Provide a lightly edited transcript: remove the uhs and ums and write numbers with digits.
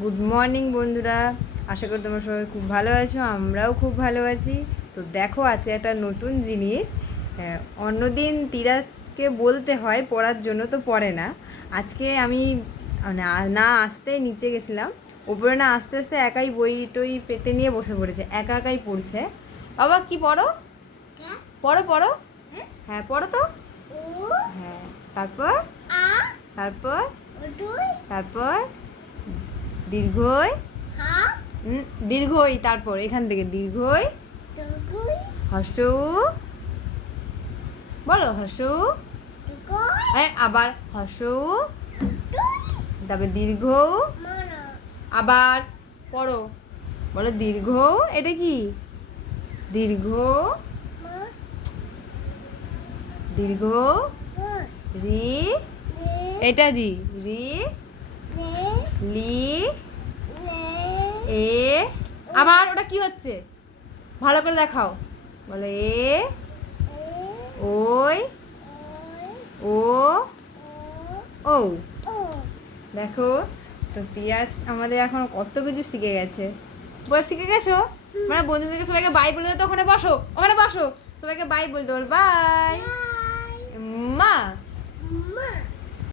Good morning বন্ধুরা, আশা করি তোমরা সবাই খুব ভালো আছো। আমরাও খুব ভালো আছি। তো দেখো, আজকে একটা নতুন জিনিস। অন্যদিন তিরাজকে বলতে হয় পড়ার জন্য, তো পড়ে না। আজকে আমি মানে না আসতে নিচে গেছিলাম, ওপরে না আস্তে আস্তে একাই বই টই পেতে নিয়ে বসে পড়েছে, একা একাই পড়ছে। বাবা কি পড়ো? পড়ো পড়ো। হ্যাঁ পড়ো তো। হ্যাঁ তারপর তারপর তারপর দীর্ঘই, দীর্ঘই, তারপর এখান থেকে দীর্ঘই, হর্ষউ, বলো হর্ষউ, হ্যাঁ আবার হর্ষউ, তারপরে দীর্ঘ, আবার পড়ো, বলো দীর্ঘ। এটা কি? দীর্ঘ, দীর্ঘ, রি, এটা রি, রি, লি, এ, আবার ওটা কি হচ্ছে ভালো করে দেখাও, বলো এ, ওই, ও, ও। দেখো তো পিয়াস আমাদের এখন কত কিছু শিখে গেছে। বল শিখে গেছো? মানে বন্ধুদেরকে সবাইকে বাই বলে তো ওখানে বসো, ওখানে বসো, সবাইকে বাই বলতে বল, বাই মা।